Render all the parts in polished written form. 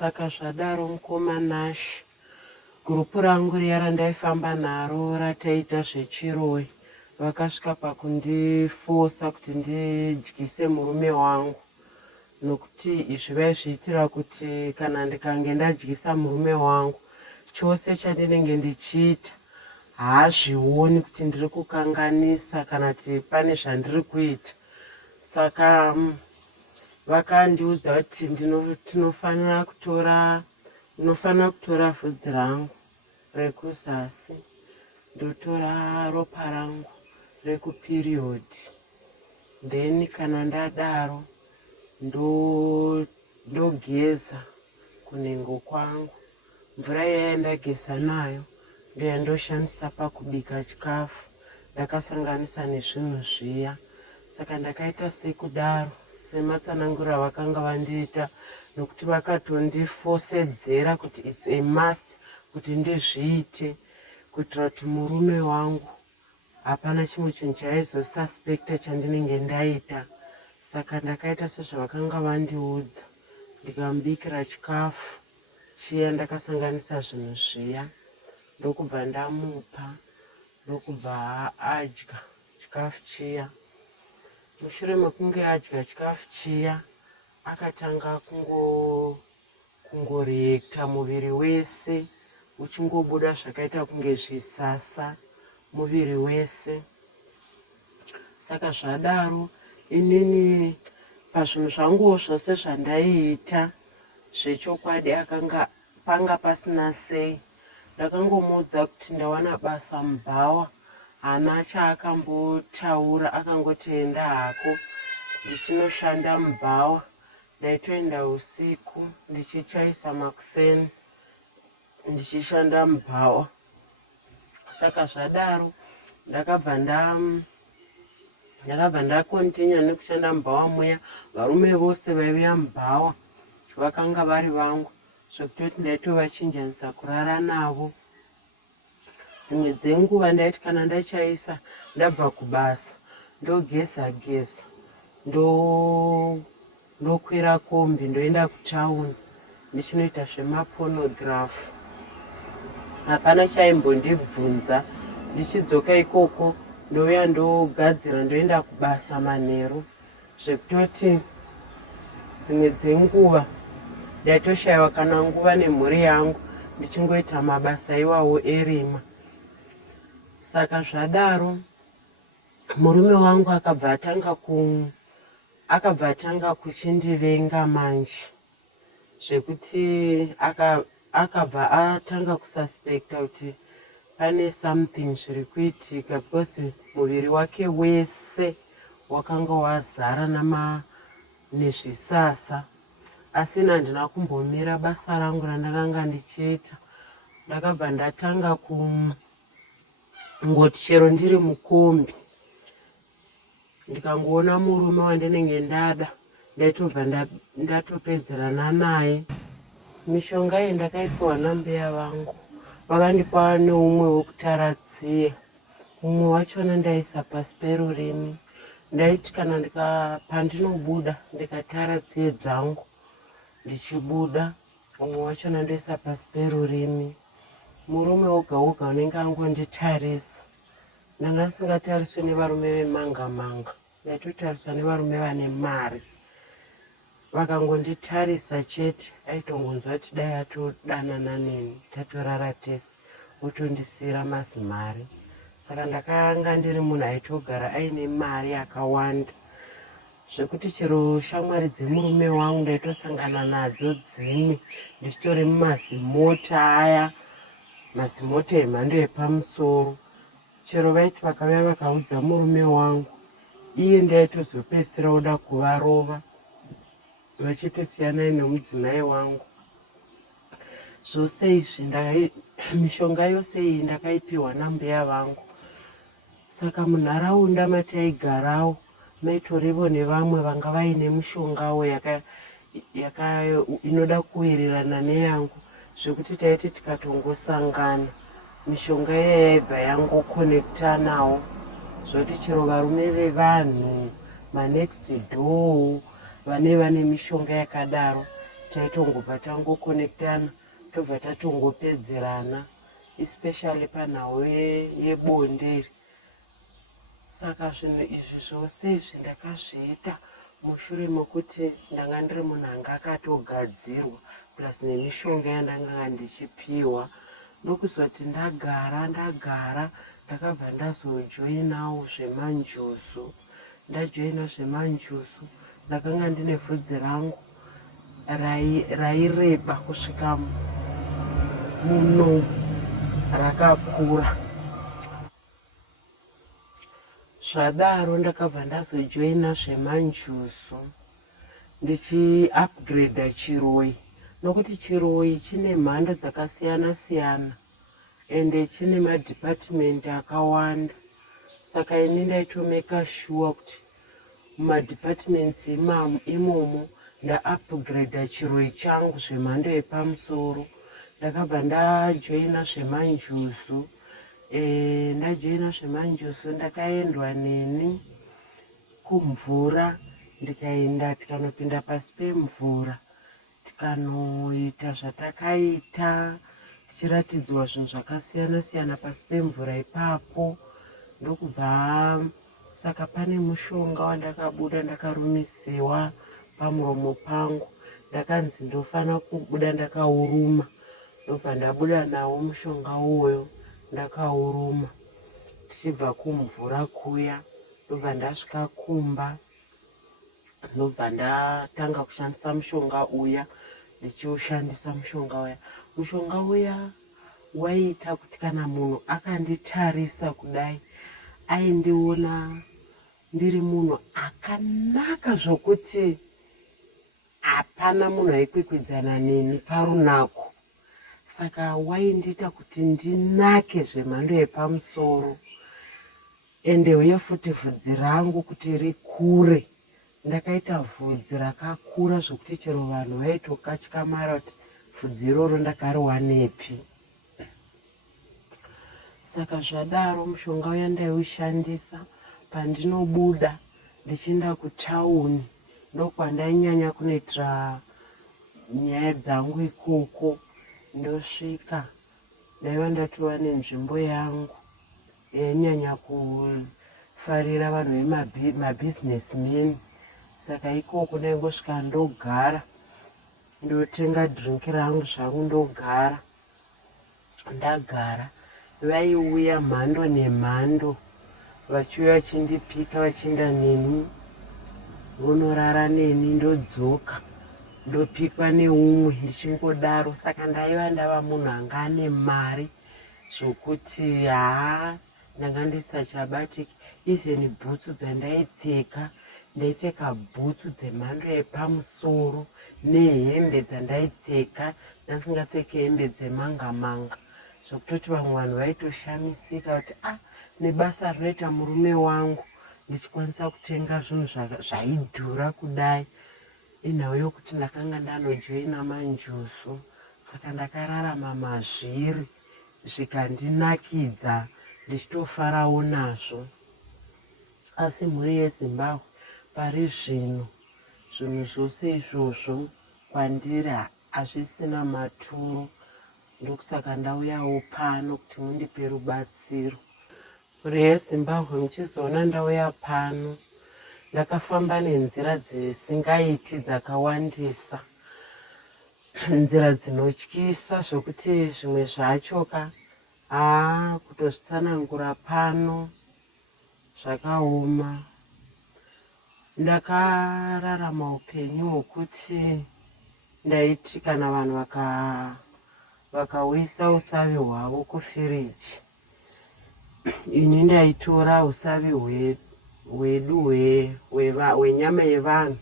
Saka zvadaro mukomanashi gurupu rangu riya randaifamba naro rataita zvechiroyi vakasvika pakundifosa kuti ndidyise murume wangu, nokuti izvi vaizviitira kuti kana ndikange ndadyisa murume wangu chose chandinenge ndichiita haazvioni kuti ndiri kukanganisa kana kuti pane zvandiri kuita. Saka vakandiudza kuti ndinofanira kutora vhudzi rangu rekuzasi ndotora ropa rangu rekupiriyodhi, then kana ndadaro ndogeza kunhengo kwangu. Mvura iya ndageza nayo ndoshandisa pakubika chikafu ndakasanganisa nezvinhu zviya. Saka ndakaita sekudaro sematsanangura vakanga vandiita, nokuti vakatondifosedzera kuti it's a must kuti ndizviite kuitira kuti murume wangu hapana chimwe chinhu chaizosuspekta chandinenge ndaita. Saka ndakaita sezvavakanga vandiudza ndikamubikira chikafu chiya ndakasanganisa zvinhu zviya, ndokubva ndamupa, ndokubva adya chikafu chiya. Mushure mekunge adya chikafu chiya akatanga kungoreakta muviri wese uchingobuda zvakaita kunge zvisasa muviri wese. Saka zvadaro inini pazvinhu zvanguwo zvose zvandaiita zvechokwadi panga pasina sei. Ndakangomuudza kuti ndawana basa mubhawa, hana chaakambotaura, akangoti enda hako ndichinoshanda mubhawa. Ndaitoenda usiku ndichichaisa makuseni ndichishanda mubhawa. Saka zvadaro ndakabva ndakontinya nekushanda mubhawa muya. Varume vose vaiuya mubhawa vakanga vari vangu, zvekutoti ndaitovachinjanisa kurara navo. Dzimwe dzenguva ndaiti kana ndachaisa ndabva kubasa ndogeza ndokwira kombi ndoenda kutauni ndichinoita zvemaponogirafu. Hapana chaimbondibvunza. Ndichidzoka ikoko ndouya ndogadzira ndoenda kubasa manheru, zvekutoti dzimwe dzenguva ndaitoshayiwa kana nguva nemhuri yangu ndichingoita mabasa iwawo erima. Saka zvadaro murume wangu akabva atanga kuchindivenga manje, zvekuti akabva atanga kususpekta kuti pane something zviri kuitika, because muviri wake wese wakanga wazara nezvisasa. Asi handina kumbomira basa rangu randakanga ndichiita. Ndakabva ndatanga kungoti chero ndiri mukombi ndikangoona murume wandinenge ndada ndaitobva ndatopedzerana naye. Mishonga iyi ndakaipiwa nambuya vangu, vakandipa neumwe wokutara tsiye. Umwe wachona ndaisa pasi perurimi. Ndaiti kana pandinobuda ndikatara tsiye dzangu ndichibuda, umwe wachona ndoisa pasi perurimi. Murume woga woga unenge angonditarisa. Ndanga ndisingatariswi nevarume vemanga-manga, ndaitotariswa nevarume vane mari. Vakangonditarisa chete aitongonzwa kuti dai atodanana neni tatorara tese, otondisira mazimari. Saka ndakanga ndiri munhu aitogara aine mari yakawanda, zvekuti chero shamwari dzemurume wangu ndaitosangana nadzo dzimwe ndichitori mumazimota aya, mazimota emhando yepamusoro. Chero vaiti vakauya vakaudza murume wangu, iye ndaitozopedzisira oda kuvarova vachitosiyanai nomudzimai wangu. Zvose izvi mishonga yose iyi ndakaipiwa nambuya vangu. Saka munharaunda mataigarawo maitorivo nevamwe vanga vaine mishongawo inoda kuwirirana neyangu, zvekuti taiti tikatongosangana mishonga iya yaibva yangokonekta nawo, zvoti chero varume vevanhu manext door vane mishonga yakadaro taitongobva tangokonektana tobva tatongopedzerana, especially panhau yebonde. Saka zvinhu izvi zvose izvi ndakazviita mushure mokuti ndanga ndiri munhu anga akatogadzirwa plus nemishonga yandanga ndichipiwa. Ndokuzoti ndagara ndakabva ndazojoinawo zvemanjusu. Ndajoina zvemanjusu ndakanga ndine vhudzi rangu raireba kusvika muno, rakakura. Zvadaro ndakabva ndazojoina zvemanjusu ndichiupgrade chiroyi, nokuti chiroyi chine mhando dzakasiyana siyana ende chine madhipatimenti akawanda. Saka ini ndaitomeka sure kuti mumadhipatiments imomo ndaupgrade chiroyi changu zvemhando yepamusoro. Ndakabva ndajoina zvemanjusu. Ndajoina zvemanjusu ndakaendwa neni kumvura, ndikaenda tikanopinda pasi pemvura tikanoita zvatakaita tichiratidzwa zvinhu zvakasiyana siyana pasi pemvura ipapo. Ndokubva saka pane mushonga wandakabuda ndakarumisiwa pamuromo pangu, ndakanzi ndofana kubuda ndakauruma. Ndobva ndabuda nawo mushonga uwoyo ndakauruma. Tichibva kumvura kuya ndobva ndasvika kumba, ndobva ndatanga kushandisa mushonga uya, ndichiushandisa mushonga uya. Mushonga uya waiita kuti kana munhu akanditarisa kudai aindiona ndiri munhu akanaka zvokuti hapana munhu aikwikwidzana neni parunako. Saka waindiita kuti ndinake zvemhando yepamusoro. Ende uye futi vhudzi rangu kuti rikure, ndakaita vhudzi rakakura zvokuti chero vanhu vaitokatyamara kuti vhudzi iroro ndakariwanepi. Saka zvadaro mushonga uya ndaiushandisa pandinobuda ndichienda kutauni, ndokwandainyanya kunoitira nyaya dzangu ikoko. Ndosvika ndaiva ndatova nenzvimbo yangu yainyanya kufarira vanhu vemabhizinesimeni. Saka ikoko ndaingosvika ndogara, ndotenga dhiringi rangu zvangu ndogara. Ndagara vaiuya mhando nemhando vachiuya vachindipika vachienda neni, vonorara neni, ndodzoka ndopikwa neumwe ndichingodaro. Saka ndaiva ndava munhu anga ane mari zvokuti ndanga ndisachabatiki. Even bhutsu dzandaipfeka, ndaipfeka bhutsu dzemhando yepamusoro nehembe dzandaipfeka ndasingapfeki hembe dzemanga manga, zvokutoti vamwe vanhu vaitoshamisika kuti nebasa rinoita murume wangu ndichikwanisa kutenga zvinhu zvaidhura kudai. Inhau yokuti ndakanga ndanojoina manjusu. Saka ndakararama mazviri zvikandinakidza, ndichitofarawo nazvo. Asi mhuri yeZimbabwe pari zvino zvinhu zvose izvozvo kwandiri hazvisina maturo. Ndokusaka ndauyawo pano kuti mundipe rubatsiro. Mhuri yeZimbabwe muchizoona ndauya pano, ndakafamba nenzira dzisingaiti dzakawandisa, nzira dzinotyisa zvokuti zvimwe zvacho kutozvitsanangura pano zvakaoma. Ndakararama upenyu hwokuti ndaiti kana vanhu vakauyisa usavi hwavo kufiriji, ini ndaitora usavi hwedu hwenyama yevanhu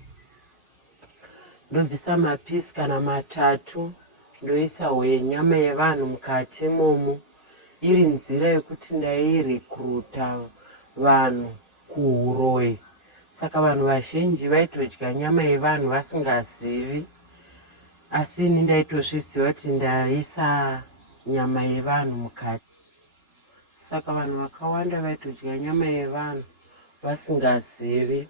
ndobvisa mapisi kana matatu ndoisa hwenyama yevanhu mukati imomo, iri nzira yekuti ndairekruta vanhu kuuroyi. Saka vanhu vazhinji vaitodya nyama yevanhu vasingazivi, asi ini ndaitozviziva kuti ndaisa nyama yevanhu mukati. Saka vanhu vakawanda vaitodya nyama yevanhu vasingazivi.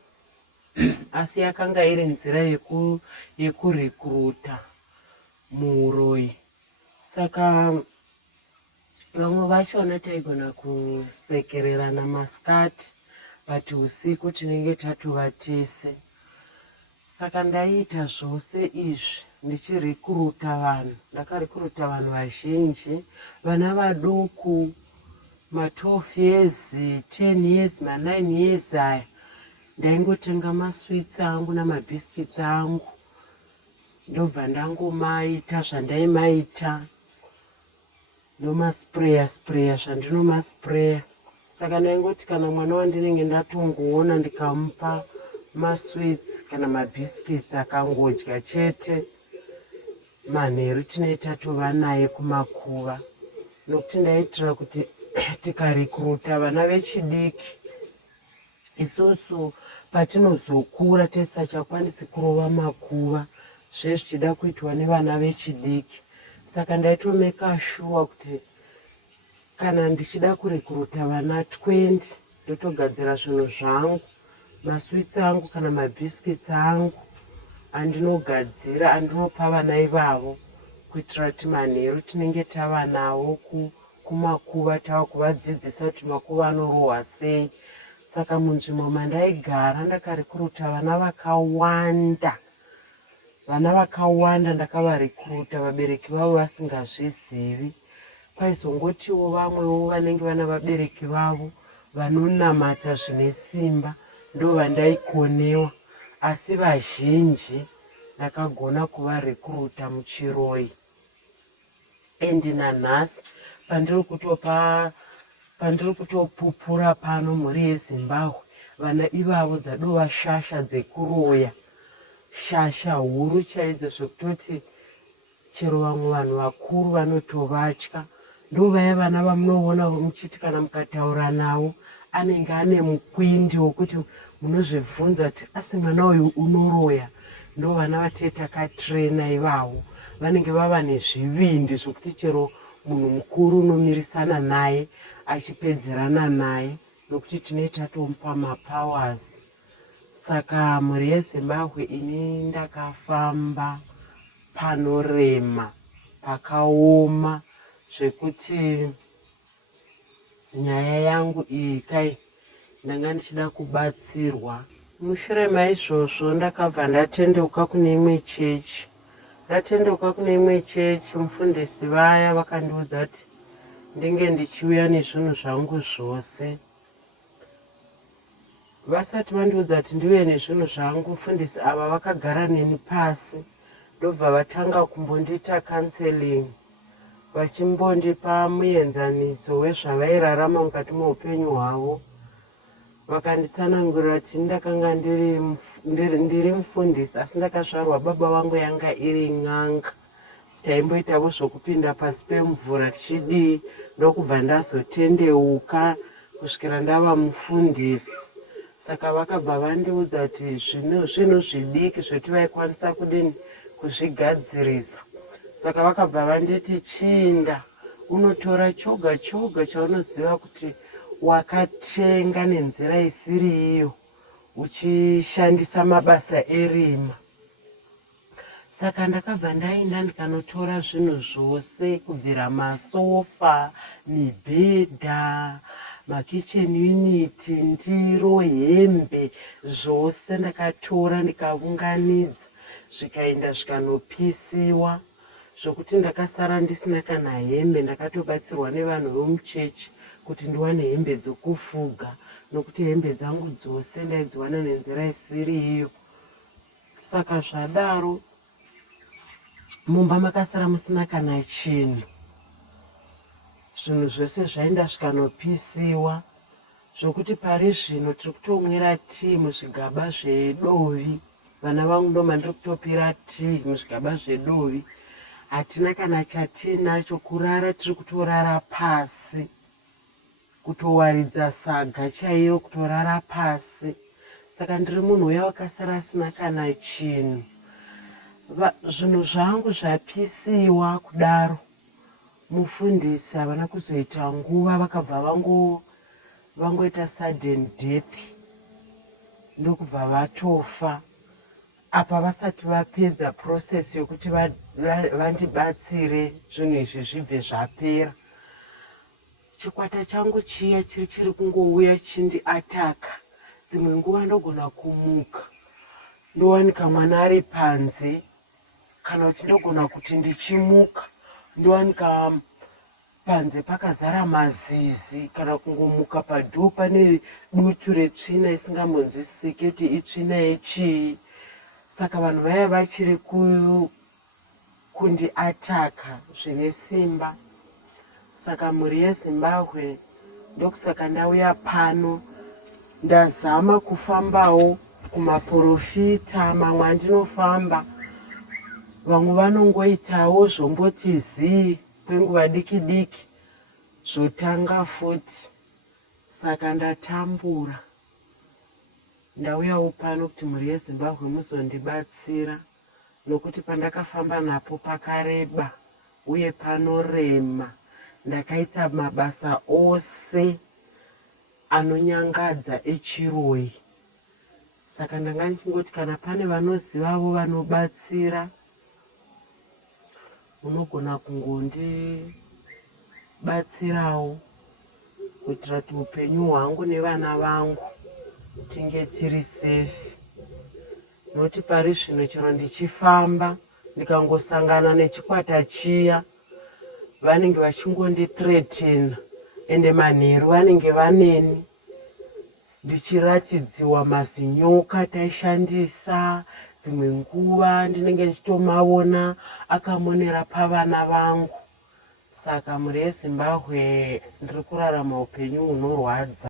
asi yakanga iri nzira yekurekruta muroyi. Saka vamwe vachona taigona kusekererana masikati but usiku tinenge tatova tese. Saka ndaita zvose izvi ndichirekruta vanhu. Ndakarekruta vanhu vazhinji, vana vaduku, ma12 years, 10 years, ma9 years aya. Ndaingotenga maswitsi angu namabhisikitsi angu ndobva ndangomaita zvandaimaita, ndomaspreya zvandinomaspreya. Saka ndaingoti kana mwana wandinenge ndatongoona ndikamupa maswitsi kana mabhisikitsi akangodya chete, manheru tinenge tatova naye kumakuva. Nokuti ndaitira kuti tikarekruta vana vechidiki, isusu patinozokura tisachakwanisi kurova makuva zvezvichida kuitwa nevana vechidiki. Saka ndaitomeka shuwa kuti kana ndichida kurekruta vana 20 ndotogadzira zvinhu zvangu, maswitsi angu kana mabhisikitsi angu andinogadzira andinopa vana ivavo, kuitira kuti manheru tinenge tava navo kumakuva tava kuvadzidzisa kuti makuva anorohwa sei. Saka munzvimbo mandaigara ndakarekruta vana vakawanda ndakavarekruta vabereki vavo vasingazvizivi. Paizongotiwo vamwewo vanenge vana vabereki vavo vanonamata zvine simba ndovandaikonewa, asi vazhinji ndakagona kuvarekruta muchiroyi. Endi nanhasi pandiri kutopupura pano mhuri yeZimbabwe, vana ivavo dzadova shasha dzekuroya, shasha huru chaidzo zvekutoti chero vamwe vanhu vakuru vanotovatya. Ndovaya vana vamunoona muchiti kana mukataura navo anenge ane mukwindi wokuti munozvibvunza kuti asi mwana uyu unoroya. Ndovana vatee takatrena ivavo, vanenge vava nezvivindi zvokuti chero munhu mukuru unomirisana naye achipedzerana naye, nokuti tinenge tatomupa mapowers. Saka mhuri yeZimbabwe ini ndakafamba panorema, pakaoma, zvekuti nyaya yangu iyi kai ndanga ndichida kubatsirwa. Mushure maizvozvo ndakabva ndatendeuka kune imwe chechi. Ndatendeuka kune imwe chechi, mufundisi vaya vakandiudza kuti ndinge ndichiuya nezvinhu zvangu zvose. Vasati vandiudza kuti ndiuye nezvinhu zvangu, mufundisi ava vakagara neni pasi ndobva vatanga kumbondiita counseling, vachimbondipa muenzaniso wezvavairarama mukati meupenyu hwavo. Vakanditsanangurira kuti ndakanga ndiri mufundisi asi ndakazvarwa baba vangu yanga iri n'anga. Taimboitawo zvokupinda pasi pemvura tichidii, ndokubva ndazotendeuka kusvikira ndava mufundisi. Saka vakabva vandiudza kuti zvinhu zvidiki zvekuti vaikwanisa kudini kuzvigadzirisa. Saka vakabva vanditi chiinda unotora choga choga chaunoziva kuti wakatenga nenzira isiri iyo uchishandisa mabasa erima. Saka ndakabva ndaenda ndikanotora zvinhu zvose kubvira masofa, mibhedha, makichen unit, ndiro, hembe, zvose ndakatora ndikaunganidza zvikaenda zvikanopisiwa, zvokuti ndakasara ndisina kana hembe. Ndakatobatsirwa nevanhu vomuchechi kuti ndiwane hembe dzokufuga, nokuti hembe dzangu dzose ndaidziwana nenzira isiri iyo. Saka zvadaro mumba makasara musina kana chinhu. Zvinhu zvose zvaenda zvikanopisiwa, zvokuti pari zvino tiri kutomwira tii muzvigaba zvedovi. Vana vangu ndo mandiri kutopira tii muzvigaba zvedovi. Hatina kana chatinacho, kurara tiri kutorara pasi, kutowaridza saga chairo, kutorara pasi. Saka ndiri munhu uya wakasara asina kana chinhu. Zvinhu zvangu zvapisiwa kudaro, mufundisi havana kuzoita nguva vakabva vangoita sudden death. ndokubva vatofa. Apa vasati vapedza process yokuti vandibatsire zvinhu izvi zvibve zvapera. Chikwata changu chiya chiri kungouya chindiataka. Dzimwe nguva ndogona kumuka ndowanika mwana ari panze, kana kuti ndogona kuti ndichimuka ndowanika panze pakazara mazizi, kana kungomuka padhoo pane dutu retsvina isingambonzwisisiki kuti itsvina yechii. Saka vanhu vaya vachiri kundiataka zvine simba. Saka mhuri yeZimbabwe ndokusaka ndauya pano. Ndazama kufambawo kumaprofita mamwe andinofamba. Vamwe vanongoitawo zvomboti zii kwenguva diki diki zvotanga futi. Saka ndatambura. Ndauyawo pano kuti mhuri yeZimbabwe muzondibatsira, nokuti pandakafamba napo pakareba uye panorema. Ndakaita mabasa ose anonyangadza echiroyi. Saka ndanga ndichingoti kana pane vanozivavo vanobatsira, unogona kungondibatsirawo kuitira kuti upenyu hwangu nevana vangu tinge tiri safe. Noti pari zvino chero ndichifamba ndikangosangana nechikwata chiya vanenge vachingondithreatena, ende manheru vanenge vaneni. Ndichiratidziwa mazinyoka taishandisa, dzimwe nguva ndinenge ndichitomaona akamonera pavana vangu. Saka mhuri yeZimbabwe ndiri kurarama upenyu hunorwadza.